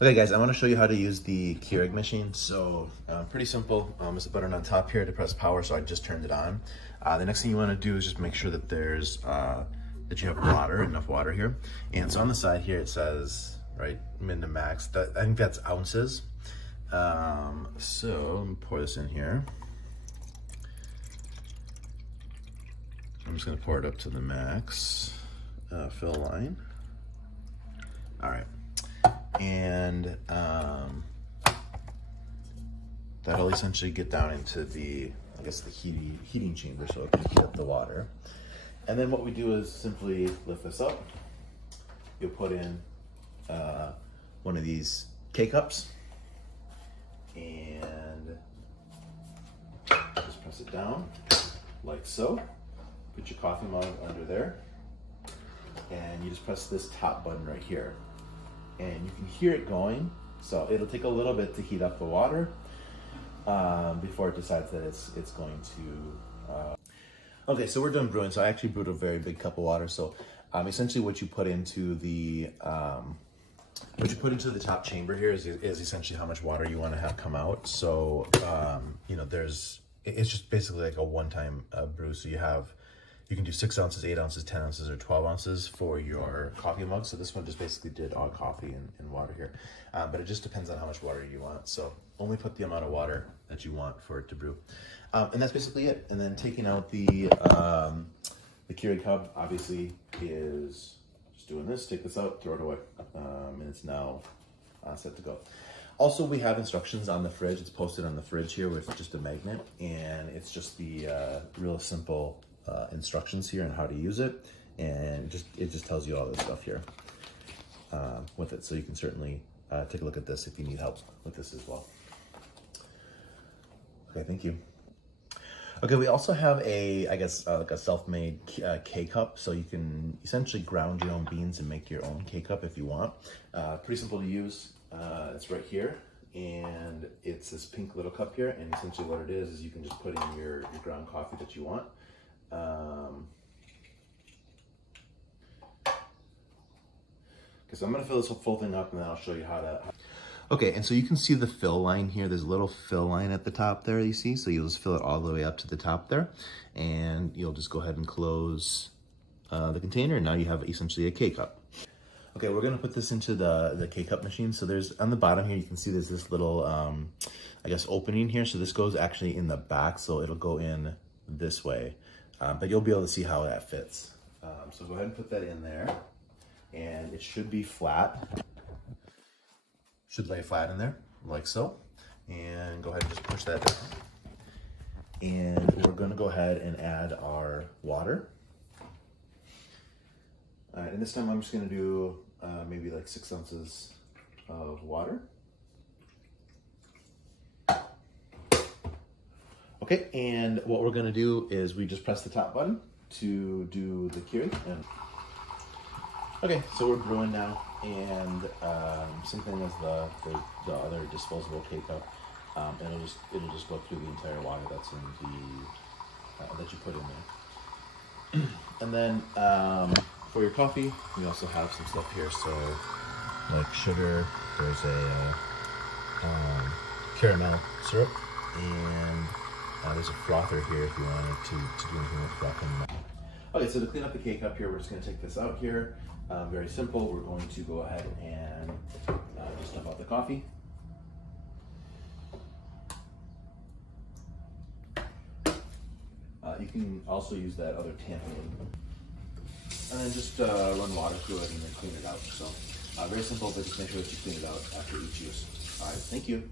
Okay guys, I want to show you how to use the Keurig machine. So pretty simple. There's a button on top here to press power, so I just turned it on. The next thing you want to do is just make sure that there's that you have water, enough water here. And so on the side here it says, right, min to max. I think that's ounces. So let me pour this in here. I'm just going to pour it up to the max fill line. All right. And that'll essentially get down into the, I guess, the heating chamber, so it can heat up the water. And then what we do is simply lift this up. You'll put in one of these K-cups and just press it down like so. Put your coffee mug under there, and you just press this top button right here. And you can hear it going, so it'll take a little bit to heat up the water before it decides that it's going to. Okay, so we're done brewing. So I actually brewed a very big cup of water. So essentially, what you put into the top chamber here is essentially how much water you want to have come out. So you know, it's just basically like a one-time brew. So you can do 6 ounces, 8 ounces, 10 ounces, or 12 ounces for your coffee mug. So this one just basically did all coffee and water here. But it just depends on how much water you want. So only put the amount of water that you want for it to brew. And that's basically it. And then taking out the Keurig hub, obviously, is just doing this. Take this out, throw it away. And it's now set to go. Also, we have instructions on the fridge. It's posted on the fridge here with just a magnet. And it's just the real simple instructions here on how to use it, and it just tells you all this stuff here with it, so you can certainly take a look at this if you need help with this as well. Okay, thank you. Okay, we also have I guess like a self-made K-cup, so you can essentially ground your own beans and make your own K-cup if you want. Pretty simple to use. It's right here, and it's this pink little cup here, and essentially what it is you can just put in your ground coffee that you want. So I'm going to fill this full thing up, and then I'll show you how to. Okay, and so you can see the fill line here. There's a little fill line at the top there, you see? So you'll just fill it all the way up to the top there, and you'll just go ahead and close the container, and now you have essentially a K-cup. Okay, we're going to put this into the K-cup machine. So there's, on the bottom here, you can see there's this little, I guess, opening here. So this goes actually in the back, so it'll go in this way. But you'll be able to see how that fits. So go ahead and put that in there, and it should be flat. Should lay flat in there, like so. And go ahead and just push that down. And we're gonna go ahead and add our water. All right, and this time I'm just gonna do maybe like 6 ounces of water. Okay, and what we're gonna do is we just press the top button to do the Keurig. Okay, so we're brewing now, and same thing as the other disposable K-cup. It'll just go through the entire water that's in the that you put in there. And then for your coffee, we also have some stuff here. So like sugar, there's a caramel syrup, and there's a frother here if you wanted to do anything with frothing. Okay, so to clean up the K-cup here, we're just going to take this out here. Very simple. We're going to go ahead and just dump out the coffee. You can also use that other tampon, and then just run water through it and then clean it out. So very simple, but just make sure that you clean it out after each use. All right, thank you.